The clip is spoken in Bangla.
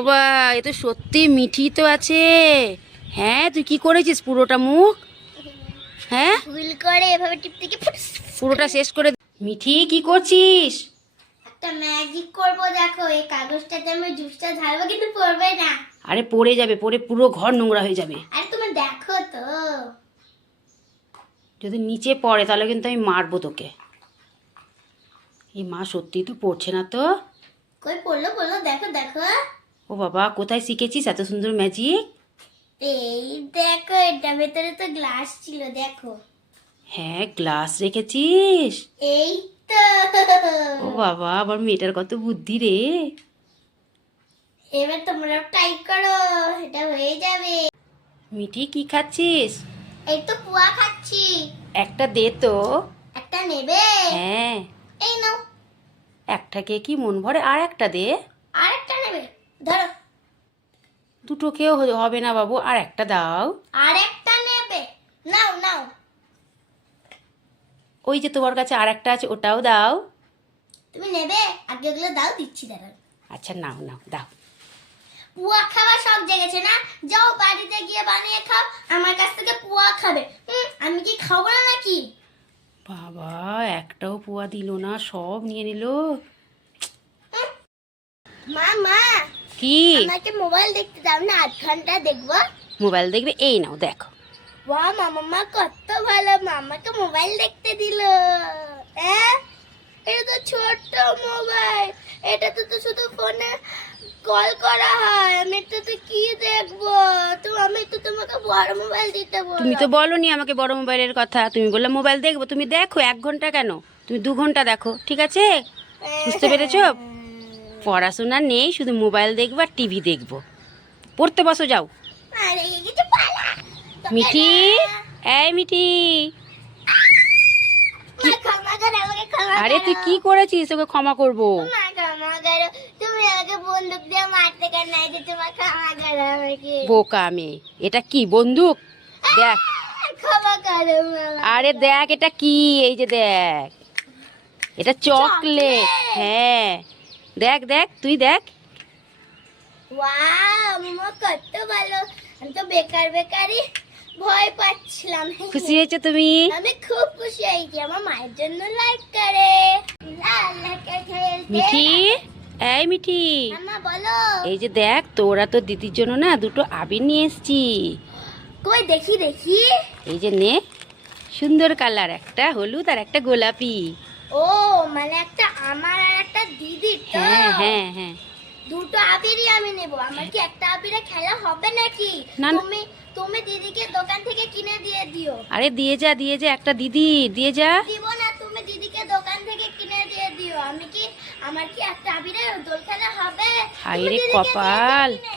বাবা, এ তো সত্যি মিঠি তো আছে। হ্যাঁ, তুই কি করেছিস পুরোটা মুখ? হ্যাঁ, ভুল করে এভাবে টিপ থেকে পুরোটা শেষ করে মিঠি কি করছিস? একটা ম্যাজিক করব। দেখো, এই কাগজটাতে আমি জুসটা ঢালবো, কিন্তু পড়বে না। আরে পড়ে যাবে, পড়ে পুরো ঘর নোংরা হয়ে যাবে। আরে তুমি দেখো তো। যদি নিচে পড়ে তাহলে কিন্তু আমি মারবো তোকে। এই মা সত্যি তো পড়ছে না তো। কই পড়লো পড়লো, দেখো দেখো। ও বাবা, কোথায় শিখেছিস এত সুন্দর ম্যাজিক? এই দেখো, এটা ভেতরে তো গ্লাস ছিল, দেখো। হ্যাঁ, গ্লাস রেখেছিস। এই তো। ও বাবা, আমার মেয়েটার কত বুদ্ধি রে। এবার তোমরা ট্রাই করো, এটা হয়ে যাবে। মিঠি কি খাচ্ছিস? এই তো পুয়া খাচ্ছি। একটা দে তো। একটা নেবে? হ্যাঁ, এই নাও। একটাকে কি মন ভরে, আর একটা দে। আর একটা নেবে? ধরো। দুটো খেয়েও হবে না বাবু, আর একটা দাও। আর একটা নেবে? নাও নাও। ওই যে তোমার কাছে আর একটা আছে, ওটাও দাও। তুমি নেবে? আগে ওগুলো দাও, দিচ্ছি দাঁড়াও। আচ্ছা, নাও নাও, দাও। পুয়া খাওয়া সব জেগেছে না? যাও বাড়িতে গিয়ে বানিয়ে খাও। আমার কাছ থেকে পুয়া খাবে? আমি কি খাবো না নাকি? বাবা, একটাও পোয়া দিল না, সব নিয়ে নিল। মা মা, কি? আমাকে মোবাইল দেখতে দাও না, 8 ঘন্টা দেখবো। মোবাইল দেখবে? এই নাও, দেখো। বাহ, মামা কত ভালো, মামাকে মোবাইল দেখতে দিল। এটা তো ছোট্ট মোবাইল, এটা তো শুধু ফোনে কল করা হয়। আমি তো কি দেখবো? তো আমি তো তোমাকে বড় মোবাইল দিতে বললাম। তুমি তো বলোনি আমাকে বড় মোবাইলের কথা, তুমি বললে মোবাইল দেখবো। তুমি দেখো 1 ঘন্টা কেন, তুমি 2 ঘন্টা দেখো, ঠিক আছে? বুঝতে পেরেছো? পড়াশোনা নেই, শুধু মোবাইল দেখবো আর টিভি দেখবো। পড়তে বসো, যাও। আরে কিছু পালা। মিঠি, এই মিঠি। ক্ষমা করো, আমাকে ক্ষমা আরে তুই কি করেছিস, ওকে ক্ষমা করবো? মা, ক্ষমা করো। তুমি আমাকে বন্দুক দিয়ে মারতে কেন? এই যে তোমার ক্ষমা করো আমাকে। বোকা মেয়ে, এটা কি বন্দুক? দেখ। ক্ষমা করো মামা। আরে দেখ, এটা কি? এই যে দেখ, এটা চকলেট। হ্যাঁ, দেখ দেখ, তুই দেখ। ওয়াও, মামা কত ভালো। আমি তো বেকারই ভয় পাচ্ছিলাম। খুশি হয়েছো তুমি? আমি খুব খুশি হয়েছি। আমার মায়ের জন্য লাইক করে। লালাকে খেলতে। মিঠি, এই মিঠি। মামা বলো। এই যে দেখ, তোরা তো দিদির জন্য না দুটো আবির নিয়ে এসছি। কই দেখি দেখি। এই যে নে, সুন্দর কালার, একটা হলুদ আর একটা গোলাপি। ও, মানে একটা আমার আর একটা দিদির তো? হ্যাঁ হ্যাঁ হ্যাঁ। দুটো আবিরই আমি নেব। আমার কি একটা আবিরে খেলা হবে নাকি? না, না। তুমি দিদিকে দোকান থেকে কিনে দিয়ে দিও। আরে দিয়ে যা, দিয়ে যা, একটা দিদি দিয়ে যা। দিব না, তুমি দিদিকে দোকান থেকে কিনে দিয়ে দিও। আমার কি একটা আবিরে দোল খেলা হবে? হায় তুমি রে দিদিকে দিয়ে কপাল। দিও কিনে।